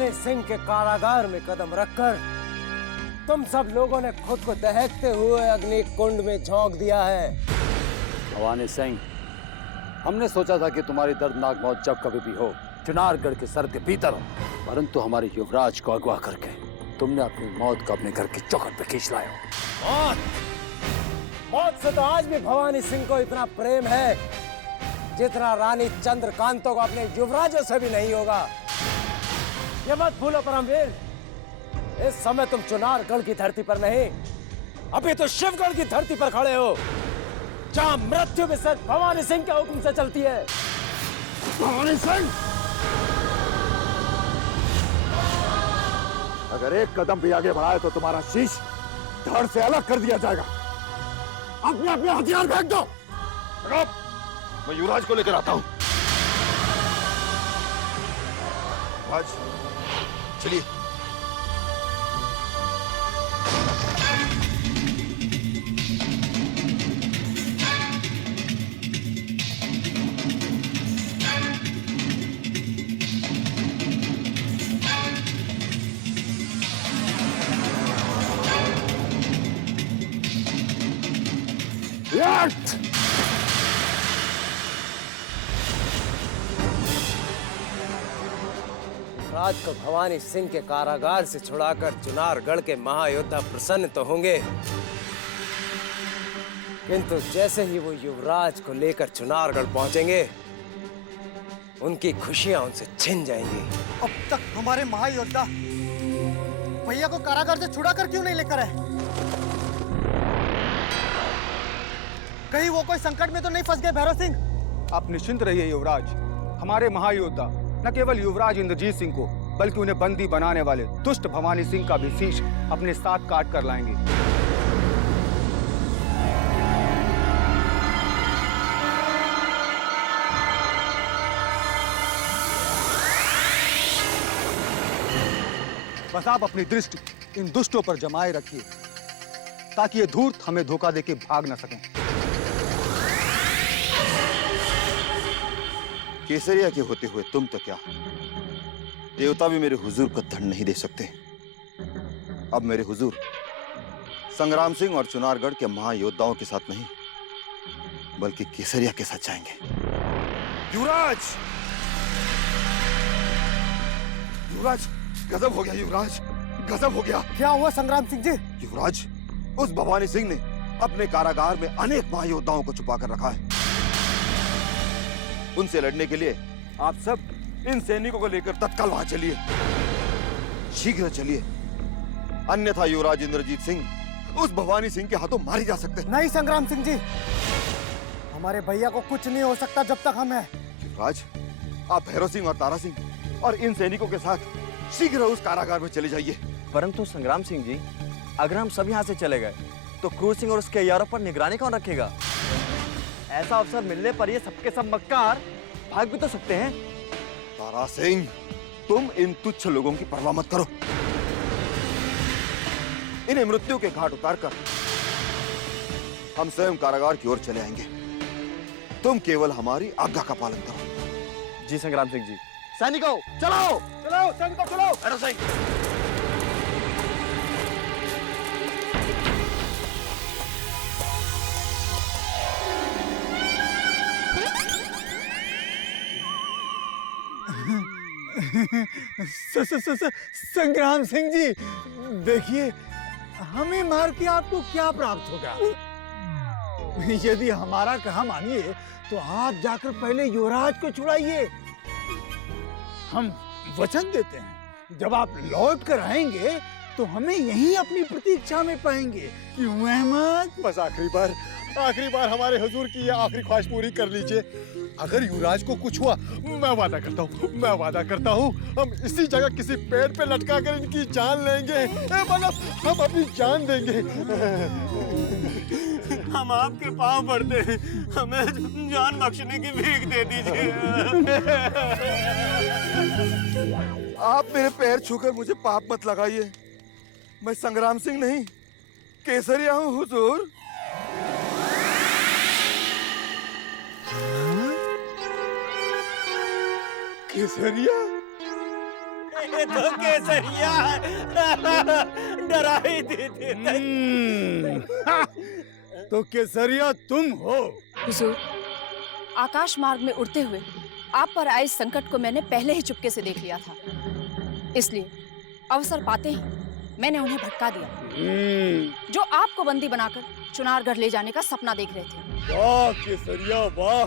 भवानी सिंह के कारागार में कदम रखकर तुम सब लोगों ने खुद को दहकते हुए अग्नि कुंड में झोंक दिया है। भवानी सिंह, हमने सोचा था कि तुम्हारी दर्दनाक मौत जब कभी भी हो चुनारगढ़ के सरहद के भीतर हो, परंतु हमारे युवराज को अगवा करके तुमने अपनी मौत को अपने घर की चौखट पे खींच लाए हो। मौत से तो आज भी भवानी सिंह को इतना प्रेम है जितना रानी चंद्रकांतों को अपने युवराजों से भी नहीं होगा। ये मत भूलो परमवीर, इस समय तुम चुनारगढ़ की धरती पर नहीं, अभी तो शिवगढ़ की धरती पर खड़े हो, जहां मृत्यु भी सिर्फ भवानी सिंह के हुक्म से चलती है। भवानी सिंह, अगर एक कदम भी आगे बढ़ाए तो तुम्हारा शीश धड़ से अलग कर दिया जाएगा। अपने अपने हथियार फेंक दो। मैं युवराज को लेकर आता हूं। युवराज, चलिए। राज को भवानी सिंह के कारागार से छुड़ाकर चुनारगढ़ के महायोद्धा प्रसन्न तो होंगे, किंतु जैसे ही वो युवराज को लेकर चुनारगढ़ पहुंचेंगे, उनकी खुशियां उनसे छिन जाएंगी। अब तक हमारे महायोद्धा भैया को कारागार से छुड़ाकर क्यों नहीं लेकर आए? कहीं वो कोई संकट में तो नहीं फंस गए भैरव सिंह? आप निश्चिंत रहिए युवराज, हमारे महायोद्धा न केवल युवराज इंद्रजीत सिंह को बल्कि उन्हें बंदी बनाने वाले दुष्ट भवानी सिंह का भी शीश अपने साथ काट कर लाएंगे। बस आप अपनी दृष्टि इन दुष्टों पर जमाए रखिए ताकि ये धूर्त हमें धोखा देके भाग न सकें। केसरिया के होते हुए तुम तो क्या, देवता भी मेरे हुजूर को दंड नहीं दे सकते। अब मेरे हुजूर संग्राम सिंह और चुनारगढ़ के महायोद्धाओं के साथ नहीं बल्कि केसरिया के साथ जाएंगे। युवराज, युवराज, गजब हो गया युवराज, गजब हो गया। क्या हुआ संग्राम सिंह जी? युवराज, उस भवानी सिंह ने अपने कारागार में अनेक महायोद्धाओं को छुपा कर रखा है। उनसे लड़ने के लिए आप सब इन सैनिकों को लेकर तत्काल वहां चलिए, शीघ्र चलिए, अन्यथा युवराज इंद्रजीत सिंह उस भवानी सिंह के हाथों मारे जा सकते हैं। नहीं संग्राम सिंह जी, हमारे भैया को कुछ नहीं हो सकता जब तक हम हैं। युवराज, आप भैरव सिंह और तारा सिंह और इन सैनिकों के साथ शीघ्र उस कारागार में चले जाइए। परंतु संग्राम सिंह जी, अगर हम सब यहाँ से चले गए तो क्रूर सिंह और उसके यारों पर निगरानी कौन रखेगा? ऐसा अवसर मिलने पर ये सबके सब मक्कार भाग भी तो सकते हैं। तारा सिंह, तुम इन तुच्छ लोगों की परवाह मत करो। इन्हें मृत्यु के घाट उतारकर हम स्वयं कारागार की ओर चले आएंगे। तुम केवल हमारी आज्ञा का पालन करो। जी संग्राम सिंह जी। सैनिकों चलो, चलो सैनिकों चलो। भैरव सिंह, संग्राम सिंह जी, देखिए हमें मार के आपको क्या प्राप्त होगा? यदि हमारा कहा मानिए तो आप जाकर पहले युवराज को छुड़ाइए। हम वचन देते हैं जब आप लौट कर आएंगे तो हमें यहीं अपनी प्रतीक्षा में पाएंगे। क्यों अहमद? बस आखिरी बार हमारे हुजूर की ये आखिरी ख्वाहिश पूरी कर लीजिए। अगर युवराज को कुछ हुआ, मैं वादा करता हूँ हम इसी जगह किसी पेड़ पे लटका कर इनकी जान लेंगे। मतलब हम अपनी जान देंगे। हम आपके पांव पड़ते हैं, हमें जान बख्शने की भीख दे दीजिए। आप मेरे पैर छूकर मुझे पाप मत लगाइए। मैं संग्राम सिंह नहीं, केसरिया हूँ हुजूर। केसरिया? ये तो केसरिया डरा ही देते। तो केसरिया तुम हो? हुजूर, आकाश मार्ग में उड़ते हुए आप पर आए इस संकट को मैंने पहले ही चुपके से देख लिया था, इसलिए अवसर पाते ही मैंने उन्हें भटका दिया जो आपको बंदी बनाकर चुनारगढ़ ले जाने का सपना देख रहे थे। वाह केसरिया वाह,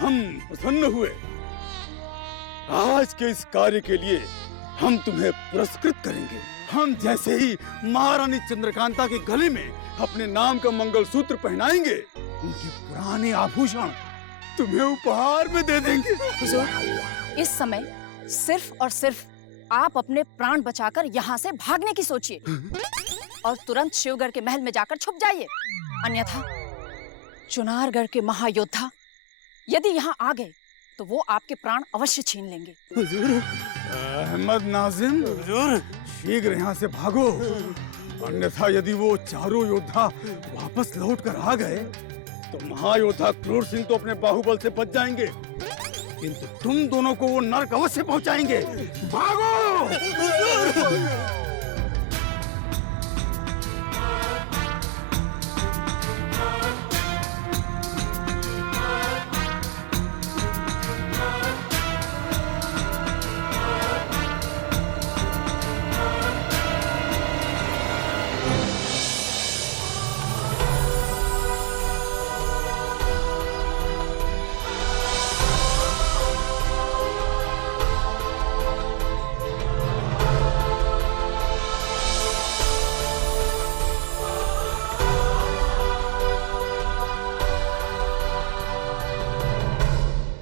हम प्रसन्न हुए। आज के इस कार्य के लिए हम तुम्हें पुरस्कृत करेंगे। हम जैसे ही महारानी चंद्रकांता के गले में अपने नाम का मंगलसूत्र पहनाएंगे, उनके पुराने आभूषण तुम्हें उपहार में दे देंगे। हुजूर, इस समय सिर्फ और सिर्फ आप अपने प्राण बचाकर यहाँ से भागने की सोचिए और तुरंत शिवगढ़ के महल में जाकर छुप जाइए, अन्यथा चुनारगढ़ के महायोद्धा यदि यहाँ आ गए तो वो आपके प्राण अवश्य छीन लेंगे। हुजूर, अहमद नाजिम, हुजूर, शीघ्र यहाँ से भागो, अन्यथा यदि वो चारों योद्धा वापस लौट कर आ गए तो महायोद्धा क्रूर सिंह तो अपने बाहुबल से बच जाएंगे, किंतु तुम दोनों को वो नरक अवश्य पहुंचाएंगे। भागो!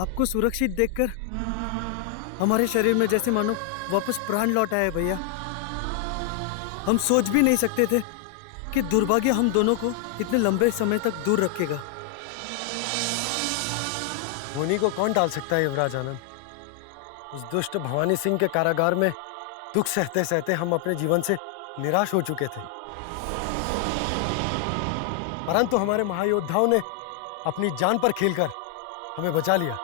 आपको सुरक्षित देखकर हमारे शरीर में जैसे मानो वापस प्राण लौट आए भैया। हम सोच भी नहीं सकते थे कि दुर्भाग्य हम दोनों को इतने लंबे समय तक दूर रखेगा। मुनि को कौन टाल सकता है युवराज आनंद? उस दुष्ट भवानी सिंह के कारागार में दुख सहते सहते हम अपने जीवन से निराश हो चुके थे, परंतु हमारे महायोद्धाओं ने अपनी जान पर खेलकर हमें बचा लिया।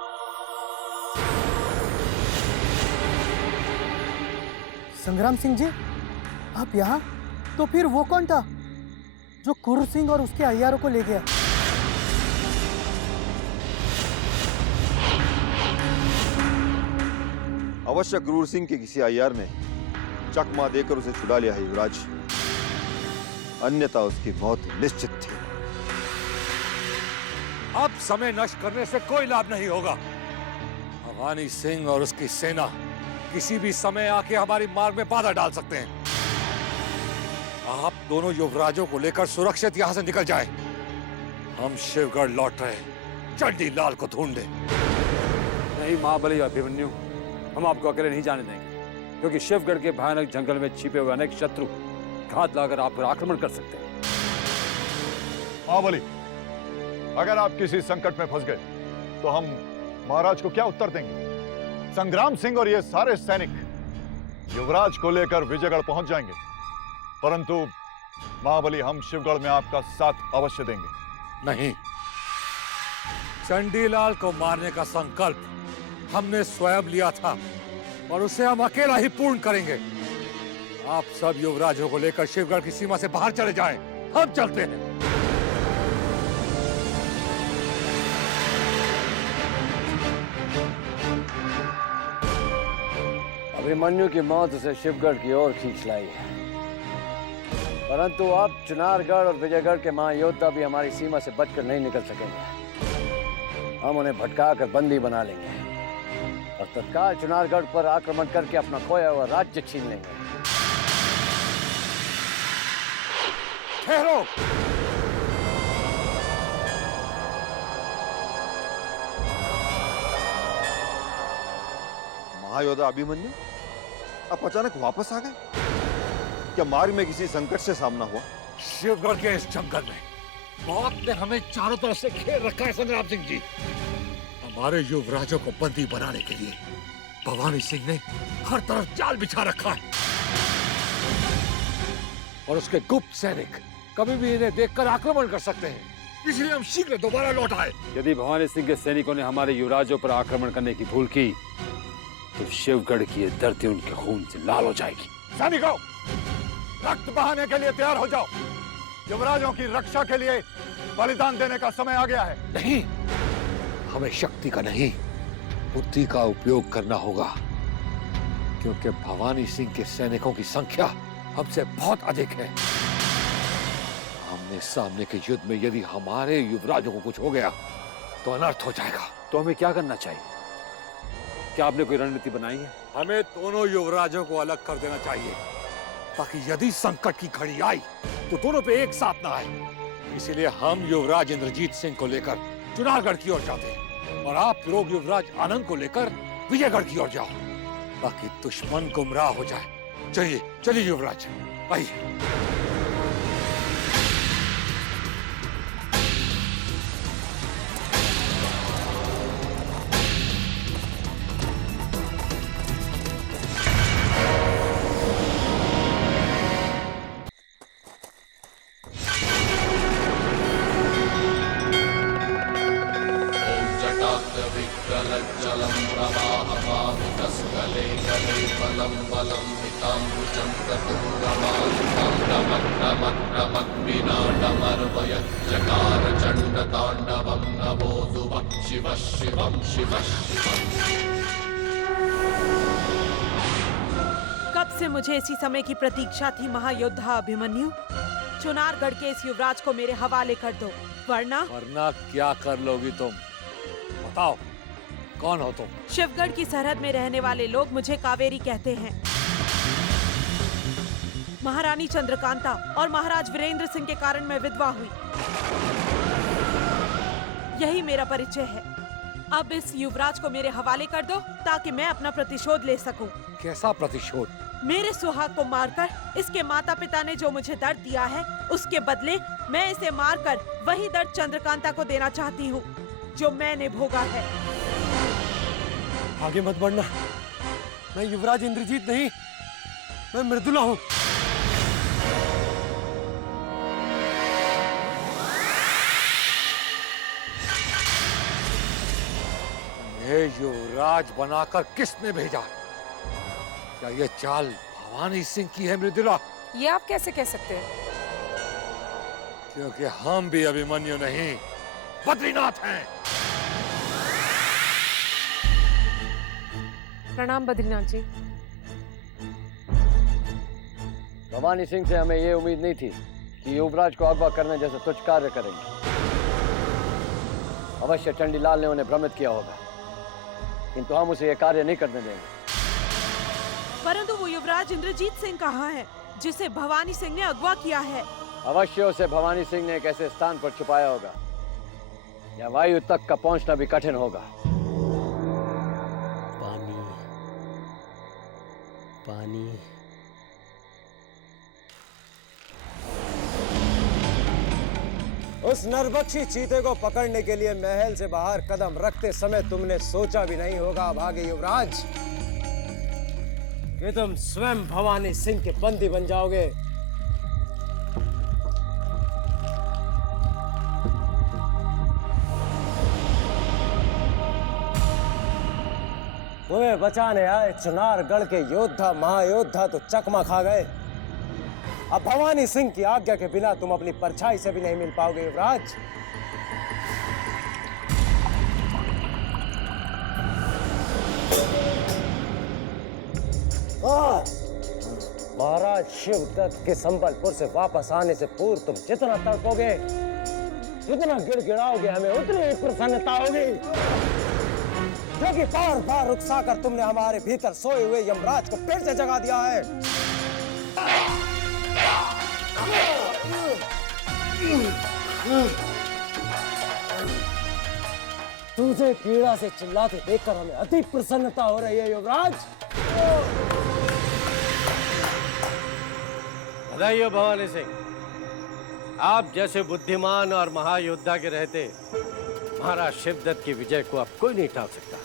संग्राम सिंह जी, आप यहाँ? तो फिर वो कौन था जो क्रूर सिंह और उसके अय्यारों को ले गया? अवश्य क्रूर सिंह के किसी अय्यार ने चकमा देकर उसे छुड़ा लिया है युवराज, अन्यथा उसकी मौत निश्चित थी। अब समय नष्ट करने से कोई लाभ नहीं होगा। भवानी सिंह और उसकी सेना किसी भी समय आके हमारी मार्ग में बाधा डाल सकते हैं। आप दोनों युवराजों को लेकर सुरक्षित यहाँ से निकल जाएं। हम शिवगढ़ लौट रहे हैं, चंडी लाल को ढूंढे। नहीं महाबली अभिमन्यु, हम आपको अकेले नहीं जाने देंगे, क्योंकि शिवगढ़ के भयानक जंगल में छिपे हुए अनेक शत्रु घात लगाकर आप पर आक्रमण कर सकते हैं। महाबली, अगर आप किसी संकट में फंस गए तो हम महाराज को क्या उत्तर देंगे? संग्राम सिंह और ये सारे सैनिक युवराज को लेकर विजयगढ़ पहुंच जाएंगे, परंतु महाबली हम शिवगढ़ में आपका साथ अवश्य देंगे। नहीं, चंडीलाल को मारने का संकल्प हमने स्वयं लिया था और उसे हम अकेला ही पूर्ण करेंगे। आप सब युवराजों को लेकर शिवगढ़ की सीमा से बाहर चले जाएं। हम चलते हैं। अभिमन्यु की मौत उसे शिवगढ़ की ओर खींच लाई है, परंतु अब चुनारगढ़ और विजयगढ़ के महायोद्धा भी हमारी सीमा से बचकर नहीं निकल सकेंगे। हम उन्हें भटका कर बंदी बना लेंगे और तत्काल चुनारगढ़ पर आक्रमण करके अपना खोया हुआ राज्य छीन लेंगे। ठहरो! महायोद्धा अभिमन्यु आप अचानक वापस आ गए? क्या मार्ग में किसी संकट से सामना हुआ? शिवगढ़ के इस जंगल में मौत ने हमें चारों तरफ से घेर रखा है संग्राम सिंह जी। हमारे युवराजों को बंदी बनाने के लिए भवानी सिंह ने हर तरफ जाल बिछा रखा है और उसके गुप्त सैनिक कभी भी इन्हें देखकर आक्रमण कर सकते हैं, इसलिए हम शीघ्र दोबारा लौट आए। यदि भवानी सिंह के सैनिकों ने हमारे युवराजों पर आक्रमण करने की भूल की तो शिवगढ़ की ये धरती उनके खून से लाल हो जाएगी। सैनिकों, रक्त बहाने के लिए तैयार हो जाओ। युवराजों की रक्षा के लिए बलिदान देने का समय आ गया है। नहीं, हमें शक्ति का नहीं, बुद्धि का उपयोग करना होगा, क्योंकि भवानी सिंह के सैनिकों की संख्या हमसे बहुत अधिक है। आमने सामने के युद्ध में यदि हमारे युवराजों को कुछ हो गया तो अनर्थ हो जाएगा। तो हमें क्या करना चाहिए? क्या आपने कोई रणनीति बनाई है? हमें दोनों युवराजों को अलग कर देना चाहिए, ताकि यदि संकट की घड़ी आई तो दोनों पे एक साथ ना आए। इसीलिए हम युवराज इंद्रजीत सिंह को लेकर चुनारगढ़ की ओर जाते हैं और आप लोग युवराज आनंद को लेकर विजयगढ़ की ओर जाओ, ताकि दुश्मन गुमराह हो जाए। चलिए चलिए युवराज, आइए। कब से मुझे इसी समय की प्रतीक्षा थी महायोद्धा अभिमन्यु। चुनारगढ़ के इस युवराज को मेरे हवाले कर दो, वरना क्या कर लोगी तुम? बताओ, कौन हो तुम? शिवगढ़ की सरहद में रहने वाले लोग मुझे कावेरी कहते हैं। महारानी चंद्रकांता और महाराज वीरेंद्र सिंह के कारण मैं विधवा हुई, यही मेरा परिचय है। अब इस युवराज को मेरे हवाले कर दो, ताकि मैं अपना प्रतिशोध ले सकूं। कैसा प्रतिशोध? मेरे सुहाग को मारकर इसके माता पिता ने जो मुझे दर्द दिया है, उसके बदले मैं इसे मारकर वही दर्द चंद्रकांता को देना चाहती हूँ जो मैंने भोगा है। आगे मत बढ़ना, मैं युवराज इंद्रजीत नहीं, मैं मृदुला हूँ। ये युवराज बनाकर किसने भेजा? क्या ये चाल भवानी सिंह की है मृदुला? ये आप कैसे कह सकते हैं? क्योंकि हम भी अभिमन्यु नहीं, बद्रीनाथ हैं। प्रणाम बद्रीनाथ जी। भवानी सिंह से हमें ये उम्मीद नहीं थी कि युवराज को अगवा करने जैसे तुच्छ कार्य करेंगे। अवश्य चंडीलाल ने उन्हें भ्रमित किया होगा, किंतु हम उसे यह कार्य नहीं करने देंगे। परंतु वो युवराज इंद्रजीत सिंह कहाँ है, जिसे भवानी सिंह ने अगवा किया है? अवश्य उसे भवानी सिंह ने एक ऐसे स्थान पर छुपाया होगा या वायु तक का पहुंचना भी कठिन होगा। पानी पानी उस नरभक्षी चीते को पकड़ने के लिए महल से बाहर कदम रखते समय तुमने सोचा भी नहीं होगा भागे युवराज कि तुम स्वयं भवानी सिंह के बंदी बन जाओगे। तुम्हें बचाने आए चुनारगढ़ के योद्धा महायोद्धा तो चकमा खा गए। अब भवानी सिंह की आज्ञा के बिना तुम अपनी परछाई से भी नहीं मिल पाओगे युवराज। महाराज शिवदत्त के संबलपुर से वापस आने से पूर्व तुम जितना तड़पोगे, जितना गिड़गिड़ाओगे, हमें उतनी ही प्रसन्नता होगी, जो कि बार बार उकसाकर तुमने हमारे भीतर सोए हुए यमराज को फिर से जगा दिया है। तुझे पीड़ा से चिल्लाते देखकर हमें अति प्रसन्नता हो रही है युवराज। बधाई हो भवानी सिंह, आप जैसे बुद्धिमान और महायोद्धा के रहते महाराज शिवदत्त की विजय को अब कोई नहीं टाल सकता,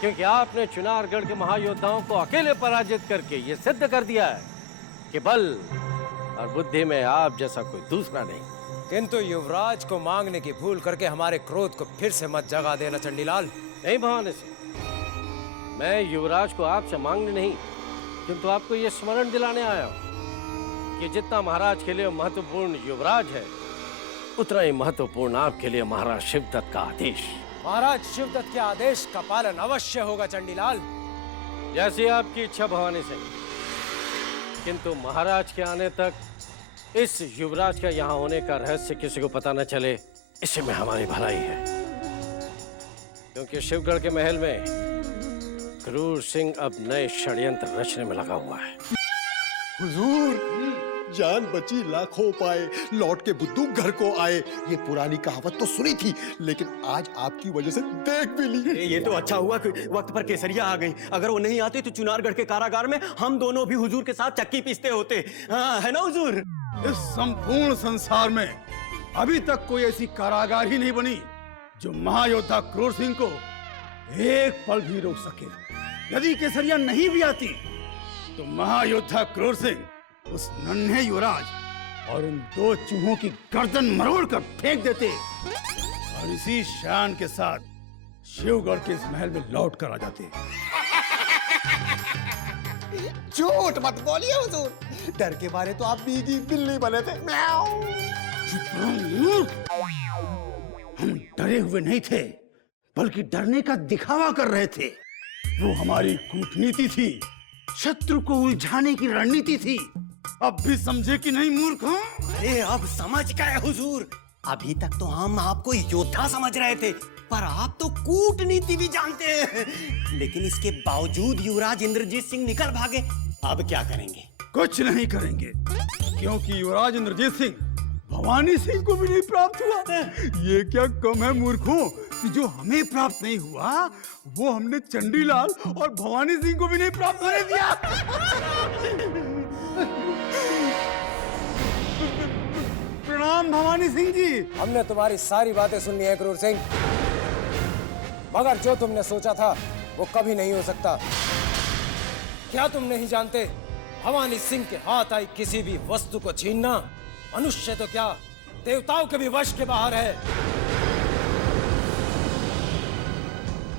क्योंकि आपने चुनारगढ़ के महायोद्धाओं को अकेले पराजित करके ये सिद्ध कर दिया है कि बल और बुद्धि में आप जैसा कोई दूसरा नहीं। किंतु युवराज को मांगने की भूल करके हमारे क्रोध को फिर से मत जगा देना चंडीलाल। नहीं भवानी सिंह, मैं युवराज को आपसे मांगने नहीं, किंतु आपको ये स्मरण दिलाने आया हूं कि जितना महाराज के लिए महत्वपूर्ण युवराज है, उतना ही महत्वपूर्ण आपके लिए महाराज शिवदत्त का आदेश। महाराज शिवदत्त के आदेश का पालन अवश्य होगा चंडीलाल। जैसी आपकी इच्छा भवानी सिंह, किंतु महाराज के आने तक इस युवराज का यहाँ होने का रहस्य किसी को पता न चले, इसी में हमारी भलाई है। क्योंकि शिवगढ़ के महल में क्रूर सिंह अब नए षड्यंत्र रचने में लगा हुआ है। हुजूर, जान बची लाखों पाए, लौट के बुद्धू घर को आए। ये पुरानी कहावत तो सुनी थी, लेकिन आज आपकी वजह से देख भी ली। ये तो अच्छा हुआ कि वक्त पर केसरिया आ गई। अगर वो नहीं आते तो चुनारगढ़ के कारागार में हम दोनों भी हुजूर के साथ चक्की पीसते होते। हाँ, है ना हुजूर? इस संपूर्ण संसार में अभी तक कोई ऐसी कारागार ही नहीं बनी जो महायोद्धा क्रूर सिंह को एक पल भी रोक सके। यदि केसरिया नहीं भी आती तो महायोद्धा क्रूर सिंह उस नन्हे युवराज और उन दो चूहों की गर्दन मरोड़ कर फेंक देते और इसी शान के साथ शिवगढ़ के इस महल में लौट कर आ जाते। झूठ मत बोलिए हुजूर, डर के मारे तो आप बीगी बिल्ली बने थे। हम डरे हुए नहीं थे, बल्कि डरने का दिखावा कर रहे थे। वो हमारी कूटनीति थी, शत्रु को उलझाने की रणनीति थी। अब भी समझे कि नहीं मूर्ख? अरे अब समझ गए हुजूर। अभी तक तो हम आपको योद्धा समझ रहे थे, पर आप तो कूटनीति भी जानते हैं। लेकिन इसके बावजूद युवराज इंद्रजीत सिंह निकल भागे। अब क्या करेंगे? कुछ नहीं करेंगे, क्योंकि युवराज इंद्रजीत सिंह भवानी सिंह को भी नहीं प्राप्त हुआ। ये क्या कम है मूर्खों कि जो हमें प्राप्त नहीं हुआ वो हमने चंडीलाल और भवानी सिंह को भी नहीं प्राप्त होने दिया। प्रणाम भवानी सिंह जी। हमने तुम्हारी सारी बातें सुन ली हैं क्रूर सिंह, मगर जो तुमने सोचा था वो कभी नहीं हो सकता। क्या तुम नहीं जानते, भवानी सिंह के हाथ आई किसी भी वस्तु को छीनना मनुष्य तो क्या देवताओं के भी वश के बाहर है।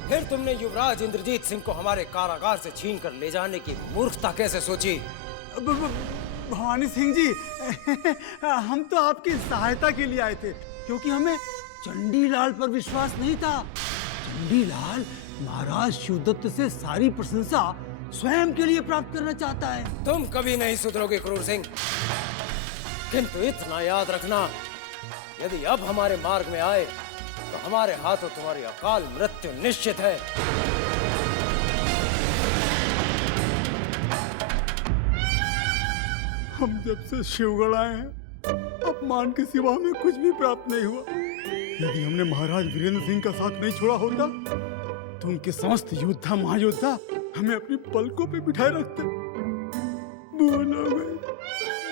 फिर तुमने युवराज इंद्रजीत सिंह को हमारे कारागार से छीन कर ले जाने की मूर्खता कैसे सोची? भवानी सिंह जी, हम तो आपकी सहायता के लिए आए थे, क्योंकि हमें चंडीलाल पर विश्वास नहीं था। चंडीलाल महाराज शिवदत्त से सारी प्रशंसा स्वयं के लिए प्राप्त करना चाहता है। तुम कभी नहीं सुधरोगे क्रूर सिंह, किंतु इतना याद रखना, यदि अब हमारे मार्ग में आए तो हमारे हाथों तुम्हारी अकाल मृत्यु निश्चित है। हम जब से शिवगढ़ आए हैं, अपमान के सिवा हमें कुछ भी प्राप्त नहीं हुआ। यदि हमने महाराज वीरेंद्र सिंह का साथ नहीं छोड़ा होता तो उनके समस्त योद्धा महायोद्धा हमें अपनी पलकों पे बिठाए रखते। बोला गई,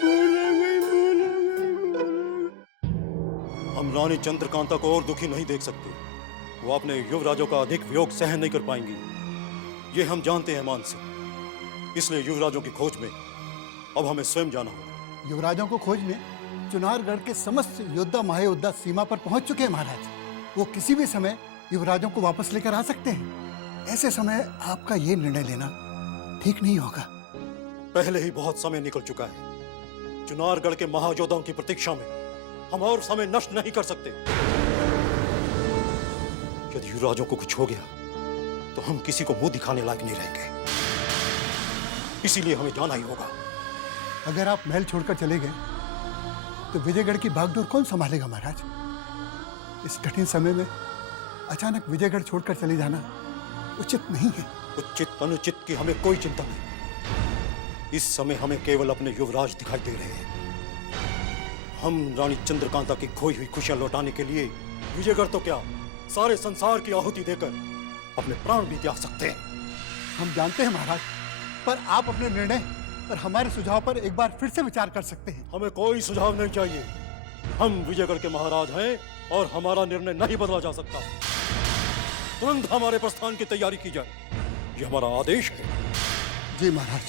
बोला गई, बोला गई। हम रानी चंद्रकांता को और दुखी नहीं देख सकते। वो अपने युवराजों का अधिक वियोग सहन नहीं कर पाएंगी, ये हम जानते हैं मान से। इसलिए युवराजों की खोज में अब हमें स्वयं जाना होगा। युवराजों को खोजने चुनारगढ़ के समस्त योद्धा महायोद्धा सीमा पर पहुंच चुके हैं महाराज। वो किसी भी समय युवराजों को वापस लेकर आ सकते हैं। ऐसे समय आपका ये निर्णय लेना ठीक नहीं होगा। पहले ही बहुत समय निकल चुका है। चुनारगढ़ के महायोद्धाओं की प्रतीक्षा में हम और समय नष्ट नहीं कर सकते। यदि युवराजों को कुछ हो गया तो हम किसी को मुंह दिखाने लायक नहीं रहेंगे। इसीलिए हमें जाना ही होगा। अगर आप महल छोड़कर चले गए तो विजयगढ़ की भागदौड़ कौन संभालेगा महाराज? इस कठिन समय में अचानक विजयगढ़ छोड़कर चले जाना उचित नहीं है। उचित अनुचित की हमें कोई चिंता नहीं। इस समय हमें केवल अपने युवराज दिखाई दे रहे हैं। हम रानी चंद्रकांता की खोई हुई खुशियां लौटाने के लिए विजयगढ़ तो क्या, सारे संसार की आहुति देकर अपने प्राण भी त्याग सकते हैं। हम जानते हैं महाराज, पर आप अपने निर्णय और हमारे सुझाव पर एक बार फिर से विचार कर सकते हैं। हमें कोई सुझाव नहीं चाहिए। हम विजयगढ़ के महाराज हैं और हमारा निर्णय नहीं बदला जा सकता। तुरंत हमारे प्रस्थान की तैयारी की जाए, ये हमारा आदेश है। जी महाराज।